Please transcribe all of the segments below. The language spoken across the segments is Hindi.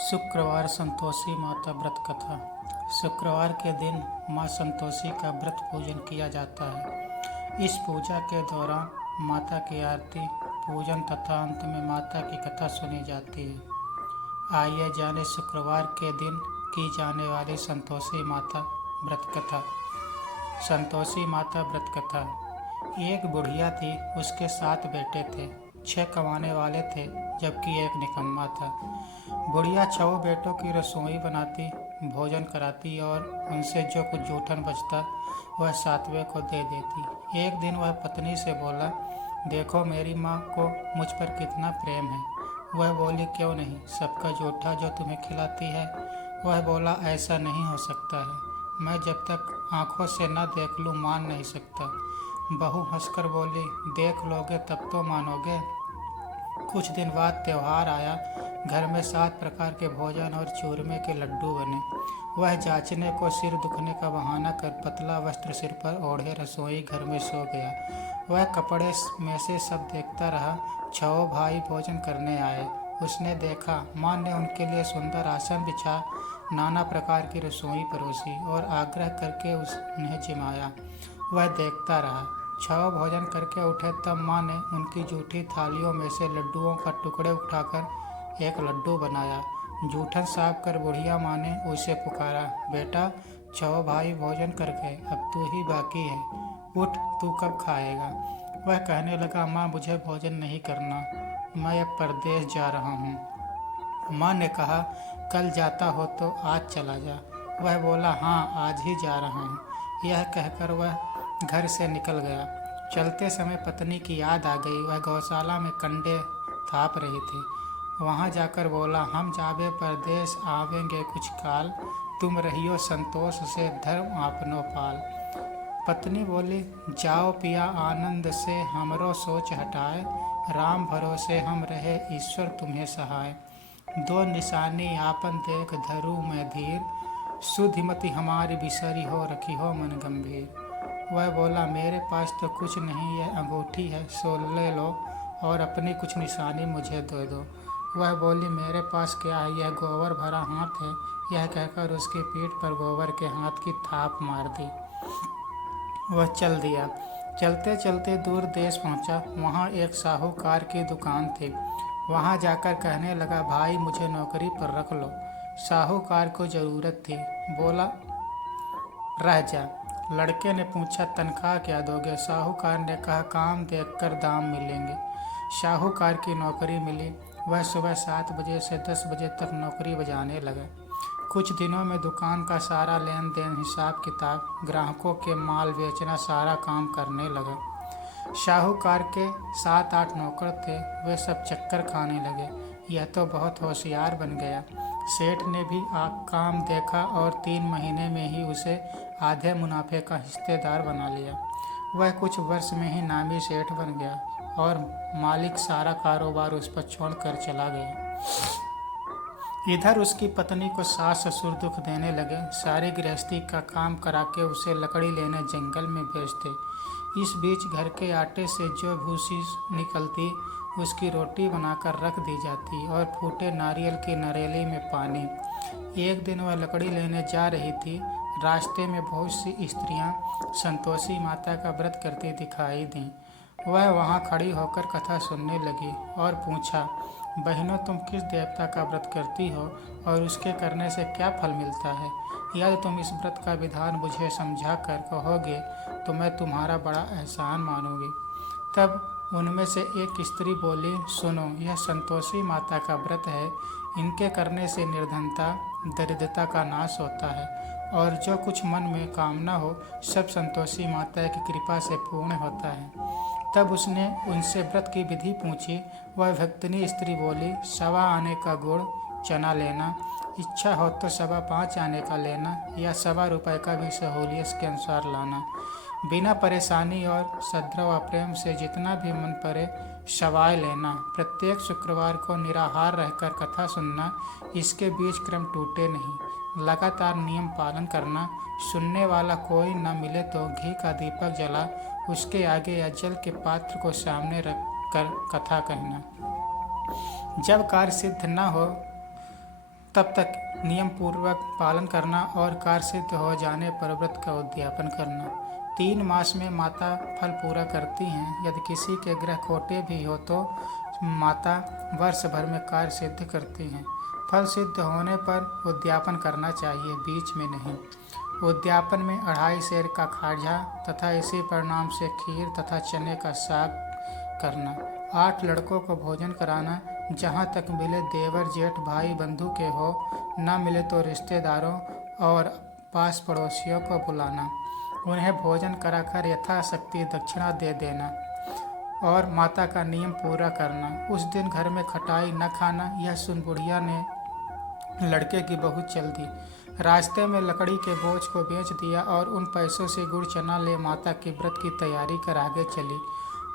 शुक्रवार संतोषी माता व्रत कथा। शुक्रवार के दिन माँ संतोषी का व्रत पूजन किया जाता है। इस पूजा के दौरान माता की आरती, पूजन तथा अंत में माता की कथा सुनी जाती है। आइए जाने शुक्रवार के दिन की जाने वाली संतोषी माता व्रत कथा। संतोषी माता व्रत कथा। एक बुढ़िया थी, उसके 7 बेटे थे। 6 कमाने वाले थे जबकि एक निकम्मा था। बुढ़िया 6 बेटों की रसोई बनाती, भोजन कराती और उनसे जो कुछ जूठन बचता वह 7वें को दे देती। एक दिन वह पत्नी से बोला, देखो मेरी माँ को मुझ पर कितना प्रेम है। वह बोली, क्यों नहीं, सबका जूठा जो तुम्हें खिलाती है। वह बोला, ऐसा नहीं हो सकता है, मैं जब तक आंखों से न देख लूँ मान नहीं सकता। बहू हंसकर बोली, देख लोगे तब तो मानोगे। कुछ दिन बाद त्योहार आया। घर में 7 प्रकार के भोजन और चूरमे के लड्डू बने। वह जांचने को सिर दुखने का बहाना कर पतला वस्त्र सिर पर ओढ़े रसोई घर में सो गया। वह कपड़े में से सब देखता रहा। 6 भाई भोजन करने आए। उसने देखा माँ ने उनके लिए सुंदर आसन बिछा, नाना प्रकार की रसोई परोसी और आग्रह करके उन्हें जिमाया। वह देखता रहा। 6 भोजन करके उठे तब माँ ने उनकी जूठी थालियों में से लड्डुओं का टुकड़े उठाकर एक लड्डू बनाया। जूठन साफ कर बुढ़िया माँ ने उसे पुकारा, बेटा 6 भाई भोजन कर गए, अब तू ही बाकी है, उठ, तू कब खाएगा। वह कहने लगा, माँ मुझे भोजन नहीं करना, मैं अब परदेश जा रहा हूँ। माँ ने कहा, कल जाता हो तो आज चला जा। वह बोला, हाँ आज ही जा रहा हूँ। यह कहकर वह घर से निकल गया। चलते समय पत्नी की याद आ गई। वह गौशाला में कंडे थाप रही थी। वहां जाकर बोला, हम जावे परदेश आवेंगे कुछ काल, तुम रहियो संतोष से धर्म आपनो पाल। पत्नी बोली, जाओ पिया आनंद से हमरो सोच हटाए, राम भरोसे हम रहे ईश्वर तुम्हें सहाय। 2 निशानी आपन देख धरू में धीर, सुधिमति हमारी बिसरी हो रखी हो मन गंभीर। वह बोला, मेरे पास तो कुछ नहीं, यह अंगूठी है सो ले लो और अपनी कुछ निशानी मुझे दे दो। वह बोली, मेरे पास क्या है, यह गोबर भरा हाथ है। यह कहकर उसकी पीठ पर गोबर के हाथ की थाप मार दी। वह चल दिया। चलते चलते दूर देश पहुंचा। वहां एक साहूकार की दुकान थी। वहां जाकर कहने लगा, भाई मुझे नौकरी पर रख लो। साहूकार को ज़रूरत थी। बोला, रह जा। लड़के ने पूछा, तनख्वाह क्या दोगे। साहूकार ने कहा, काम देखकर दाम मिलेंगे। साहूकार की नौकरी मिली। वह सुबह 7 बजे से 10 बजे तक नौकरी बजाने लगा। कुछ दिनों में दुकान का सारा लेन देन, हिसाब किताब, ग्राहकों के माल बेचना, सारा काम करने लगा। साहूकार के 7-8 नौकर थे। वे सब चक्कर खाने लगे। यह तो बहुत होशियार बन गया। सेठ ने भी काम देखा और 3 महीने में ही उसे आधे मुनाफे का हिस्सेदार बना लिया। वह कुछ वर्ष में ही नामी सेठ बन गया और मालिक सारा कारोबार उस पर छोड़कर चला गया। इधर उसकी पत्नी को सास ससुर दुख देने लगे। सारी गृहस्थी का काम करा के उसे लकड़ी लेने जंगल में भेजते। इस बीच घर के आटे से जो भूसी निकलती उसकी रोटी बनाकर रख दी जाती और फूटे नारियल की नरेली में पानी। एक दिन वह लकड़ी लेने जा रही थी। रास्ते में बहुत सी स्त्रियां संतोषी माता का व्रत करती दिखाई दीं। वह वहां खड़ी होकर कथा सुनने लगी और पूछा, बहनों तुम किस देवता का व्रत करती हो और उसके करने से क्या फल मिलता है। यदि तुम इस व्रत का विधान मुझे समझा कर कहोगे तो मैं तुम्हारा बड़ा एहसान मानूंगी। तब उनमें से एक स्त्री बोली, सुनो, यह संतोषी माता का व्रत है। इनके करने से निर्धनता, दरिद्रता का नाश होता है और जो कुछ मन में कामना हो सब संतोषी माता की कृपा से पूर्ण होता है। तब उसने उनसे व्रत की विधि पूछी। वह भक्तनी स्त्री बोली, 1.25 आने का गुड़ चना लेना, इच्छा हो तो 5.25 आने का लेना या 1.25 रुपये का भी सहूलियत के अनुसार लाना। बिना परेशानी और सद्भाव व प्रेम से जितना भी मन पड़े सवाय लेना। प्रत्येक शुक्रवार को निराहार रहकर कथा सुनना। इसके बीच क्रम टूटे नहीं। लगातार नियम पालन करना। सुनने वाला कोई न मिले तो घी का दीपक जला उसके आगे या जल के पात्र को सामने रख कर कथा कहना। जब कार्य सिद्ध न हो तब तक नियम पूर्वक पालन करना और कार्य सिद्ध हो जाने पर व्रत का उद्यापन करना। 3 मास में माता फल पूरा करती हैं। यदि किसी के ग्रह खोटे भी हो तो माता वर्ष भर में कार्य सिद्ध करती हैं। फल सिद्ध होने पर उद्यापन करना चाहिए, बीच में नहीं। उद्यापन में 2.5 सेर का खाजा तथा इसी परिणाम से खीर तथा चने का साग करना। 8 लड़कों को भोजन कराना। जहाँ तक मिले देवर जेठ भाई बंधु के हो, न मिले तो रिश्तेदारों और पास पड़ोसियों को बुलाना। उन्हें भोजन कराकर यथाशक्ति दक्षिणा दे देना और माता का नियम पूरा करना। उस दिन घर में खटाई न खाना। यह सुन बुढ़िया ने लड़के की बहुत चल दी। रास्ते में लकड़ी के बोझ को बेच दिया और उन पैसों से गुड़ चना ले माता की व्रत की तैयारी कर आगे चली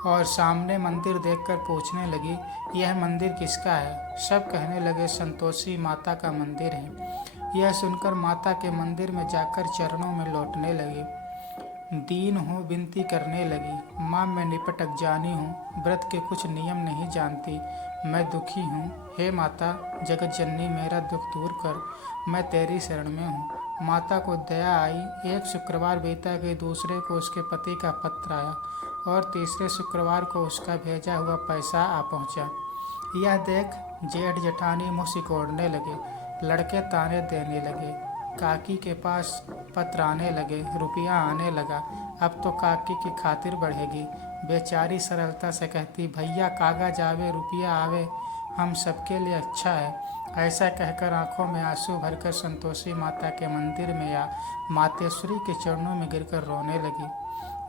और सामने मंदिर देखकर पूछने लगी, यह मंदिर किसका है? सब कहने लगे, संतोषी माता का मंदिर है। यह सुनकर माता के मंदिर में जाकर चरणों में लौटने लगी। दीन हूँ, विनती करने लगी, माँ मैं निपटक जानी हूँ, व्रत के कुछ नियम नहीं जानती, मैं दुखी हूँ। हे माता जगत जननी, मेरा दुख दूर कर, मैं तेरी शरण में हूँ। माता को दया आई। एक शुक्रवार बीता कि दूसरे को उसके पति का पत्र आया और तीसरे शुक्रवार को उसका भेजा हुआ पैसा आ पहुँचा। यह देख जेठ जेठानी मुँह सिकोड़ने लगे। लड़के ताने देने लगे। काकी के पास पत्र आने लगे, रुपया आने लगा। अब तो काकी की खातिर बढ़ेगी। बेचारी सरलता से कहती, भैया कागज आवे रुपया आवे, हम सबके लिए अच्छा है। ऐसा कहकर आंखों में आंसू भरकर संतोषी माता के मंदिर में या मातेश्वरी के चरणों में गिरकर रोने लगी।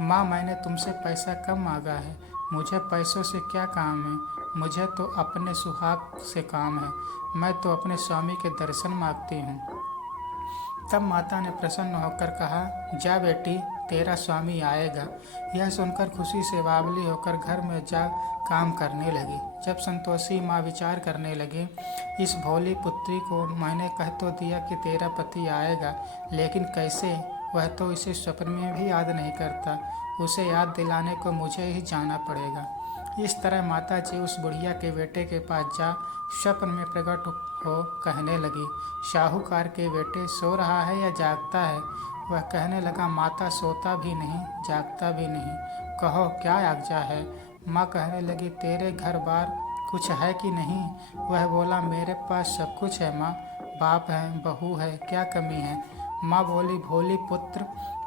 माँ मैंने तुमसे पैसा कम मांगा है, मुझे पैसों से क्या काम है? मुझे तो अपने सुहाग से काम है, मैं तो अपने स्वामी के दर्शन मांगती हूँ। तब माता ने प्रसन्न होकर कहा, जा बेटी तेरा स्वामी आएगा। यह सुनकर खुशी से बावली होकर घर में जा काम करने लगी। जब संतोषी माँ विचार करने लगी, इस भोली पुत्री को मैंने कह तो दिया कि तेरा पति आएगा, लेकिन कैसे? वह तो इसे स्वप्न में भी याद नहीं करता। उसे याद दिलाने को मुझे ही जाना पड़ेगा। इस तरह माता जी उस बुढ़िया के बेटे के पास जा स्वप्न में प्रकट हो कहने लगी, साहूकार के बेटे सो रहा है या जागता है? वह कहने लगा, माता सोता भी नहीं जागता भी नहीं, कहो क्या आज्ञा है? माँ कहने लगी, तेरे घर बार कुछ है कि नहीं? वह बोला, मेरे पास सब कुछ है माँ, बाप है बहू है, क्या कमी है? माँ बोली, भोली पुत्र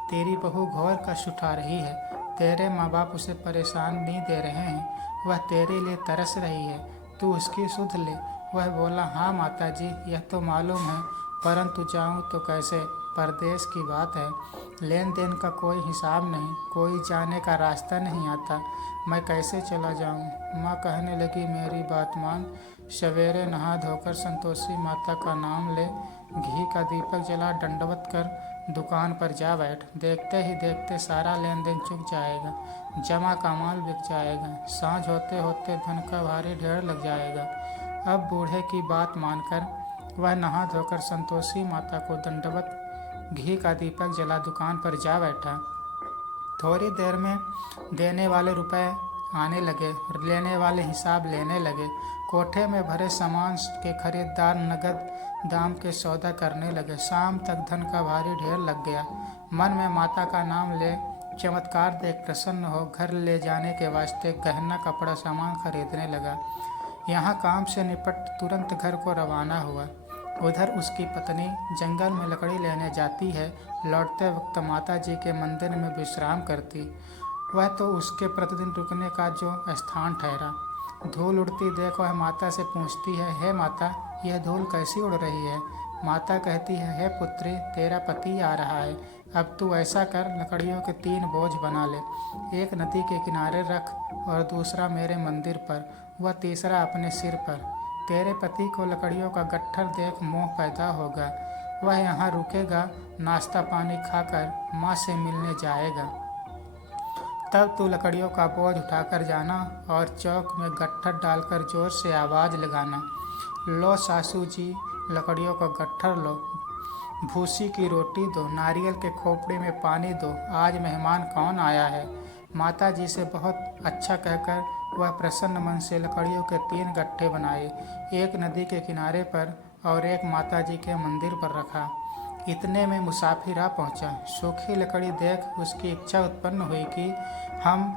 तेरी बहू घोर कष्ट उठा रही है, तेरे माँ बाप उसे परेशान नहीं दे रहे हैं, वह तेरे लिए तरस रही है, तू उसकी सुध ले। वह बोला, हाँ माता जी यह तो मालूम है, परंतु जाऊँ तो कैसे? परदेश की बात है, लेन देन का कोई हिसाब नहीं, कोई जाने का रास्ता नहीं आता, मैं कैसे चला जाऊँ? माँ कहने लगी, मेरी बात मान, सवेरे नहा धोकर संतोषी माता का नाम ले, घी का दीपक जला दंडवत कर दुकान पर जा बैठ। देखते ही देखते सारा लेन देन चुक जाएगा, जमा का माल बिक जाएगा, सांझ होते होते धन का भारी ढेर लग जाएगा। अब बूढ़े की बात मानकर वह नहा धोकर संतोषी माता को दंडवत घी का दीपक जला दुकान पर जा बैठा। थोड़ी देर में देने वाले रुपए आने लगे, लेने वाले हिसाब लेने लगे। कोठे में भरे सामान के खरीदार नगद दाम के सौदा करने लगे। शाम तक धन का भारी ढेर लग गया। मन में माता का नाम ले चमत्कार देख प्रसन्न हो घर ले जाने के वास्ते गहना कपड़ा सामान खरीदने लगा। यहाँ काम से निपट तुरंत घर को रवाना हुआ। उधर उसकी पत्नी जंगल में लकड़ी लेने जाती है। लौटते वक्त माता जी के मंदिर में विश्राम करती। वह तो उसके प्रतिदिन रुकने का जो स्थान ठहरा। धूल उड़ती देख वह माता से पूछती है, हे माता यह धूल कैसी उड़ रही है? माता कहती है, हे पुत्री तेरा पति आ रहा है, अब तू ऐसा कर लकड़ियों के 3 बोझ बना ले, एक नदी के किनारे रख और दूसरा मेरे मंदिर पर, वह तीसरा अपने सिर पर। तेरे पति को लकड़ियों का गट्ठर देख मोह पैदा होगा, वह यहाँ रुकेगा, नाश्ता पानी खाकर माँ से मिलने जाएगा। तब तू लकड़ियों का बोझ उठाकर जाना और चौक में गट्ठर डालकर जोर से आवाज़ लगाना, लो सासू जी लकड़ियों का गट्ठर लो, भूसी की रोटी दो, नारियल के खोपड़े में पानी दो, आज मेहमान कौन आया है? माता जी से बहुत अच्छा कहकर वह प्रसन्न मन से लकड़ियों के 3 गट्ठे बनाए, एक नदी के किनारे पर और एक माताजी के मंदिर पर रखा। इतने में मुसाफिर आ पहुँचा। सूखी लकड़ी देख उसकी इच्छा उत्पन्न हुई कि हम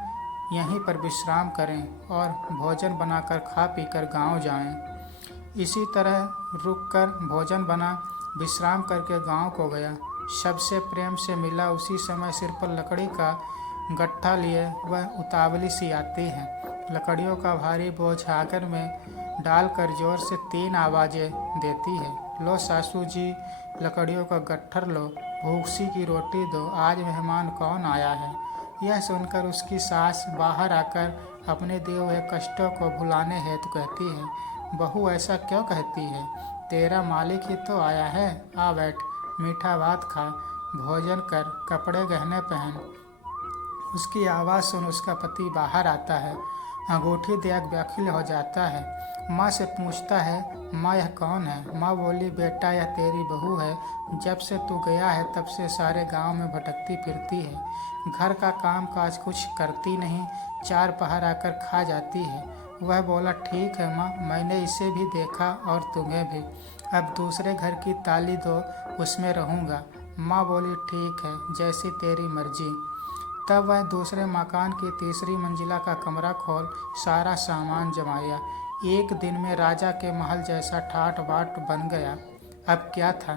यहीं पर विश्राम करें और भोजन बनाकर खा पीकर गांव जाएं। इसी तरह रुककर भोजन बना, विश्राम करके गांव को गया। सबसे प्रेम से मिला। उसी समय सिर पर लकड़ी का गट्ठा लिए वह उतावली सी आती है। लकड़ियों का भारी बोझ आकर में डालकर जोर से 3 आवाज़ें देती है। लो सासू जी, लकड़ियों का गट्ठर लो, भूसी की रोटी दो, आज मेहमान कौन आया है। यह सुनकर उसकी सास बाहर आकर अपने दिए हुए कष्टों को भुलाने हेतु कहती है, बहू ऐसा क्यों कहती है, तेरा मालिक ही तो आया है, आ बैठ, मीठा भात खा, भोजन कर, कपड़े गहने पहन। उसकी आवाज़ सुन उसका पति बाहर आता है। अंगूठी देख व्याकुल हो जाता है। माँ से पूछता है, माँ यह कौन है। माँ बोली, बेटा यह तेरी बहू है। जब से तू गया है तब से सारे गांव में भटकती फिरती है। घर का काम काज कुछ करती नहीं, 4 पहर आकर खा जाती है। वह बोला, ठीक है माँ, मैंने इसे भी देखा और तुम्हें भी। अब दूसरे घर की ताली दो, उसमें रहूँगा। माँ बोली, ठीक है, जैसी तेरी मर्जी। तब वह दूसरे मकान की तीसरी मंजिला का कमरा खोल सारा सामान जमाया। एक दिन में राजा के महल जैसा ठाट बाट बन गया। अब क्या था,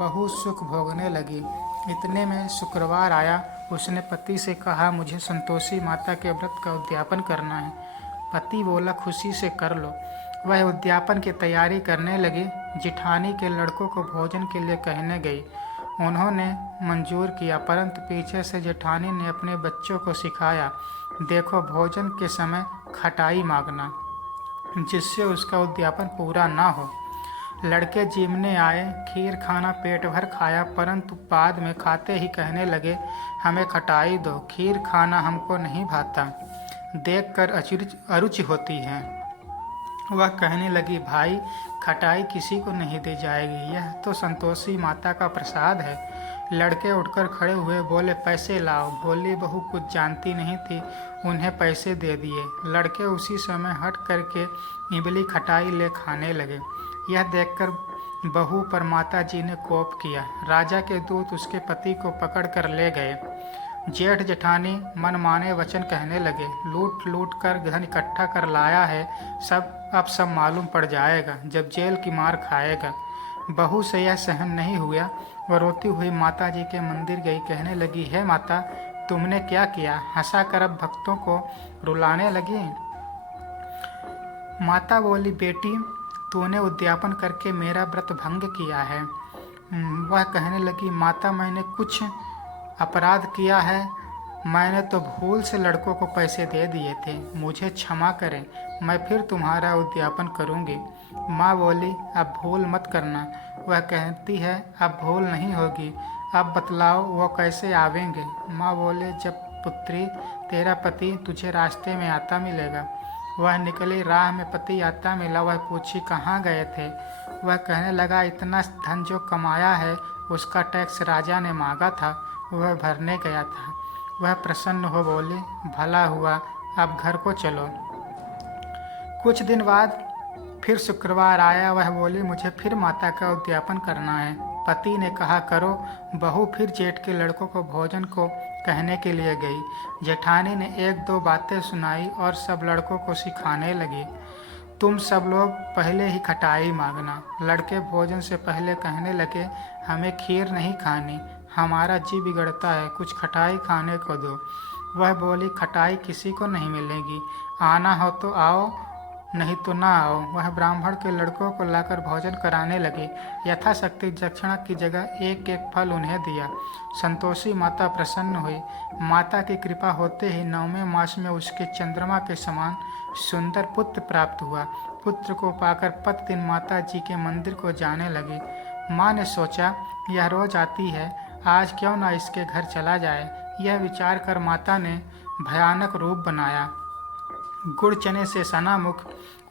बहू सुख भोगने लगी। इतने में शुक्रवार आया। उसने पति से कहा, मुझे संतोषी माता के व्रत का उद्यापन करना है। पति बोला, खुशी से कर लो। वह उद्यापन की तैयारी करने लगी। जिठानी के लड़कों को भोजन के लिए कहने गई। उन्होंने मंजूर किया, परंतु पीछे से जेठानी ने अपने बच्चों को सिखाया, देखो भोजन के समय खटाई मांगना, जिससे उसका उद्यापन पूरा ना हो। लड़के जीमने आए, खीर खाना पेट भर खाया, परंतु बाद में खाते ही कहने लगे, हमें खटाई दो, खीर खाना हमको नहीं भाता, देखकर अरुचि होती है। वह कहने लगी, भाई खटाई किसी को नहीं दी जाएगी, यह तो संतोषी माता का प्रसाद है। लड़के उठकर खड़े हुए, बोले, पैसे लाओ। भोली बहू कुछ जानती नहीं थी, उन्हें पैसे दे दिए। लड़के उसी समय हट करके इमली खटाई ले खाने लगे। यह देखकर बहू पर माता जी ने कोप किया। राजा के दूत उसके पति को पकड़ कर ले गए। जेठ जेठानी मनमाने वचन कहने लगे, लूट लूट कर धन इकट्ठा कर लाया है, अब सब मालूम पड़ जाएगा, जब जेल की मार खाएगा। बहू से यह सहन नहीं हुआ। वह रोती हुई माता जी के मंदिर गई। कहने लगी, हे माता, तुमने क्या किया, हंसा कर अब भक्तों को रुलाने लगी। माता बोली, बेटी तूने उद्यापन करके मेरा व्रत भंग किया है। वह कहने लगी, माता मैंने कुछ अपराध किया है, मैंने तो भूल से लड़कों को पैसे दे दिए थे, मुझे क्षमा करें, मैं फिर तुम्हारा उद्यापन करूंगी। माँ बोली, अब भूल मत करना। वह कहती है, अब भूल नहीं होगी, अब बतलाओ वो कैसे आवेंगे। माँ बोले, जब पुत्री तेरा पति तुझे रास्ते में आता मिलेगा। वह निकली, राह में पति आता मिला। वह पूछी, कहाँ गए थे। वह कहने लगा, इतना धन जो कमाया है उसका टैक्स राजा ने मांगा था, वह भरने गया था। वह प्रसन्न हो बोली, भला हुआ, अब घर को चलो। कुछ दिन बाद फिर शुक्रवार आया। वह बोली, मुझे फिर माता का उद्यापन करना है। पति ने कहा, करो। बहू फिर जेठ के लड़कों को भोजन को कहने के लिए गई। जेठानी ने 1-2 बातें सुनाई और सब लड़कों को सिखाने लगी, तुम सब लोग पहले ही खटाई मांगना। लड़के भोजन से पहले कहने लगे, हमें खीर नहीं खानी, हमारा जी बिगड़ता है, कुछ खटाई खाने को दो। वह बोली, खटाई किसी को नहीं मिलेगी, आना हो तो आओ, नहीं तो ना आओ। वह ब्राह्मण के लड़कों को लाकर भोजन कराने लगी। यथाशक्ति दक्षिणा की जगह 1-1 फल उन्हें दिया। संतोषी माता प्रसन्न हुई। माता की कृपा होते ही 9वें मास में उसके चंद्रमा के समान सुंदर पुत्र प्राप्त हुआ। पुत्र को पाकर प्रतिदिन माता जी के मंदिर को जाने लगी। माँ ने सोचा, यह रोज आती है, आज क्यों ना इसके घर चला जाए। यह विचार कर माता ने भयानक रूप बनाया। गुड़ चने से सना मुख,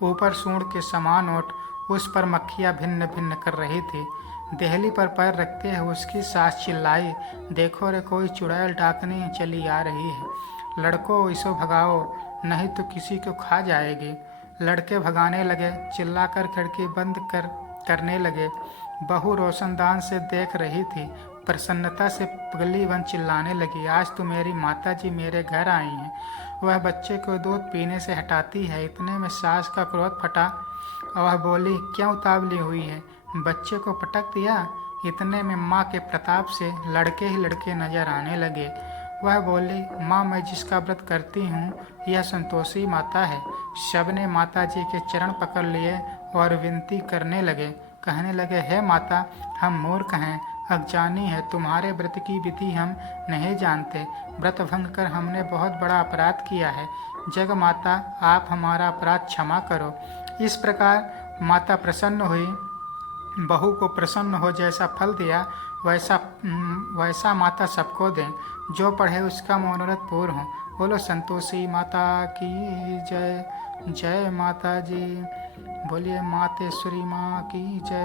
ऊपर सूंड के समान ओठ, उस पर मक्खियाँ भिन्न भिन्न कर रही थी। देहली पर पैर रखते हुए उसकी सास चिल्लाई, देखो रे, कोई चुड़ैल डाकनी चली आ रही है, लड़कों इसो भगाओ, नहीं तो किसी को खा जाएगी। लड़के भगाने लगे। चिल्लाकर खिड़की बंद कर करने लगे। बहू रोशनदान से देख रही थी। प्रसन्नता से पगलीवन चिल्लाने लगी, आज तो मेरी माताजी मेरे घर आई हैं। वह बच्चे को दूध पीने से हटाती है। इतने में सास का क्रोध फटा। वह बोली, क्यों उतावली हुई है, बच्चे को पटक दिया। इतने में माँ के प्रताप से लड़के ही लड़के नजर आने लगे। वह बोली, माँ, मैं जिसका व्रत करती हूँ यह संतोषी माता है। सबने माता जी के चरण पकड़ लिए और विनती करने लगे। कहने लगे, हे माता, हम मूर्ख हैं, अज्ञानी है, तुम्हारे व्रत की विधि हम नहीं जानते। व्रत भंग कर हमने बहुत बड़ा अपराध किया है। जग माता, आप हमारा अपराध क्षमा करो। इस प्रकार माता प्रसन्न हुई। बहू को प्रसन्न हो जैसा फल दिया वैसा माता सबको दें। जो पढ़े उसका मनोरथ पूर्ण हो। बोलो संतोषी माता की जय। जय माता जी। बोलिए मातेश्वरी माँ की जय।